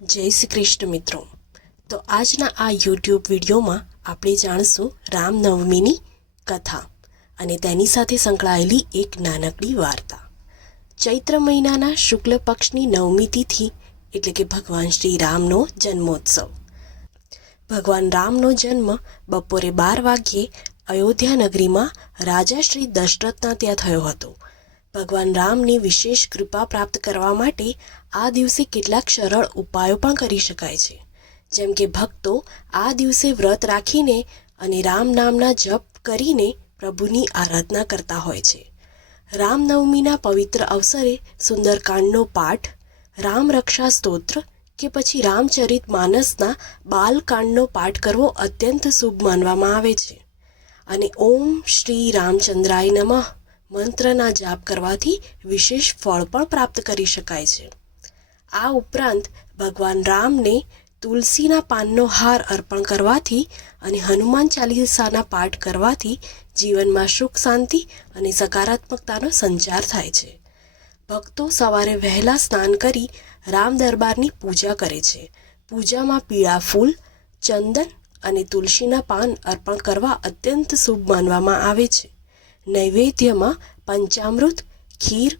जय श्री कृष्ण मित्रों। तो आजना आ यूट्यूब वीडियो में आपणे जाणशुं रामनवमीनी कथा अने तेनी साथे संकळायेली एक नानकड़ी वार्ता। चैत्र महीनाना शुक्ल पक्षनी नवमी तिथि एटले के भगवान श्री रामनो जन्मोत्सव। भगवान रामनो जन्म बपोरे 12 वाग्ये अयोध्या नगरी में राजा श्री दशरथना त्यां थयो हतो। भगवान रामनी विशेष कृपा प्राप्त करवा माटे आ दिवसे કેટલાક સરળ ઉપાયો પણ કરી શકાય છે, જેમ કે ભક્તો આ દિવસે વ્રત રાખીને અને રામ નામના જપ કરીને પ્રભુની આરાધના કરતા હોય છે। રામનવમીના પવિત્ર અવસરે સુંદરકાંડનો પાઠ, રામ રક્ષા સ્તોત્ર કે પછી રામચરિત માનસના બાલકાંડનો પાઠ કરવો અત્યંત શુભ માનવામાં આવે છે અને ઓમ શ્રી રામચંદ્રાય નમઃ મંત્રના જાપ કરવાથી વિશેષ ફળ પણ પ્રાપ્ત કરી શકાય છે। આ ઉપરાંત ભગવાન રામને તુલસીના પાનનો હાર અર્પણ કરવાથી અને હનુમાન ચાલીસાના પાઠ કરવાથી જીવનમાં સુખ શાંતિ અને સકારાત્મકતાનો સંચાર થાય છે। ભક્તો સવારે વહેલા સ્નાન કરી રામ દરબારની પૂજા કરે છે। પૂજામાં પીળા ફૂલ, ચંદન અને તુલસીના પાન અર્પણ કરવા અત્યંત શુભ માનવામાં આવે છે। નૈવેદ્યમાં પંચામૃત, ખીર,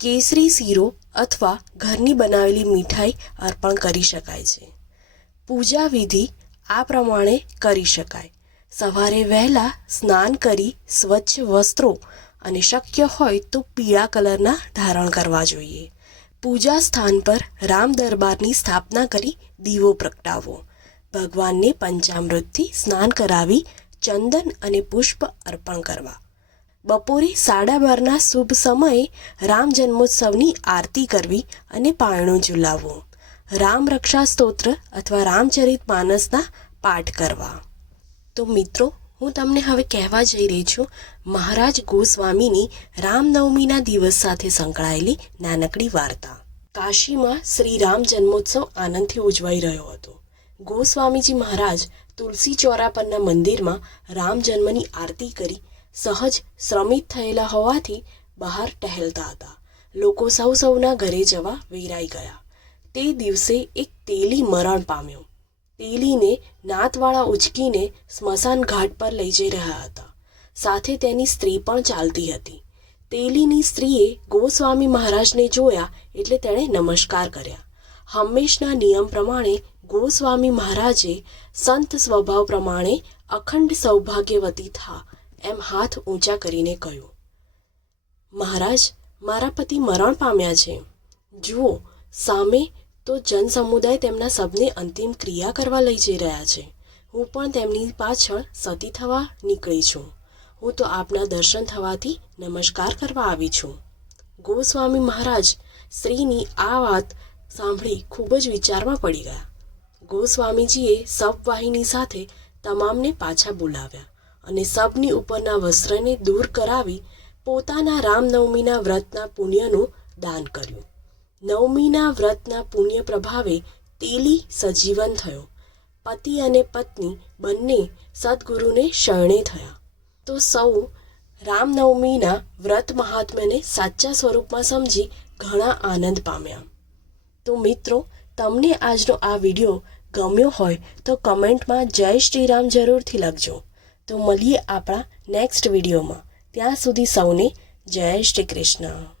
કેસરી શીરો અથવા ઘરની બનાવેલી મીઠાઈ અર્પણ કરી શકાય છે। પૂજા વિધિ આ પ્રમાણે કરી શકાય। સવારે વહેલા સ્નાન કરી સ્વચ્છ વસ્ત્રો અને શક્ય હોય તો પીળા કલરના ધારણ કરવા જોઈએ। પૂજા સ્થાન પર રામ દરબારની સ્થાપના કરી દીવો પ્રગટાવવો। ભગવાનને પંચામૃતથી સ્નાન કરાવી ચંદન અને પુષ્પ અર્પણ કરવા। બપોરે 12:30ના શુભ સમયે રામ જન્મોત્સવની આરતી કરવી અને પારણું ઝુલાવવું। રામ રક્ષા સ્તોત્ર અથવા રામચરિત માનસના પાઠ કરવા। તો મિત્રો, હું તમને હવે કહેવા જઈ રહી છું મહારાજ ગોસ્વામીની રામનવમીના દિવસ સાથે સંકળાયેલી નાનકડી વાર્તા। કાશીમાં શ્રી રામ જન્મોત્સવ આનંદથી ઉજવાઈ રહ્યો હતો। ગોસ્વામીજી મહારાજ તુલસી ચોરા પરના મંદિરમાં રામ જન્મની આરતી કરી સહજ શ્રમિત થયેલા હોવાથી બહાર ટહેલતા હતા। લોકો સૌના ઘરે જવા વેરાઈ ગયા। તે દિવસે એક તેલી મરણ પામ્યો। તેલીને નાતવાળા ઉચકીને સ્મશાન ઘાટ પર લઈ જઈ રહ્યા હતા। સાથે તેની સ્ત્રી પણ ચાલતી હતી। તેલીની સ્ત્રીએ ગોસ્વામી મહારાજને જોયા એટલે તેણે નમસ્કાર કર્યા। હંમેશના નિયમ પ્રમાણે ગોસ્વામી મહારાજે સંત સ્વભાવ પ્રમાણે અખંડ સૌભાગ્યવતી થા એમ હાથ ઊંચા કરીને કહ્યું, મહારાજ, મારા પતિ મરણ પામ્યા છે। જુઓ, સામે તો જનસમુદાય તેમના શબને અંતિમ ક્રિયા કરવા લઈ જઈ રહ્યા છે। હું પણ તેમની પાછળ સતી થવા નીકળી છું। હું તો આપના દર્શન થવાથી નમસ્કાર કરવા આવી છું। ગોસ્વામી મહારાજ સ્ત્રીની આ વાત સાંભળી ખૂબ જ વિચારમાં પડી ગયા। ગોસ્વામીજીએ શબવાહિની સાથે તમામને પાછા બોલાવ્યા અને શબની ઉપરના વસ્ત્રને દૂર કરાવી પોતાના રામનવમીના વ્રતના પુણ્યનું દાન કર્યું। નવમીના વ્રતના પુણ્ય પ્રભાવે તેલી સજીવન થયો। પતિ અને પત્ની બંને સદગુરુને શરણે થયા। તો સૌ રામનવમીના વ્રત મહાત્મ્યને સાચા સ્વરૂપમાં સમજી ઘણા આનંદ પામ્યા। તો મિત્રો, તમને આજનો આ વિડીયો ગમ્યો હોય તો કમેન્ટમાં જય શ્રી રામ જરૂરથી લખજો। તો મળીએ આપણા નેક્સ્ટ વિડીયોમાં। ત્યાં સુધી સૌને જય શ્રી કૃષ્ણ।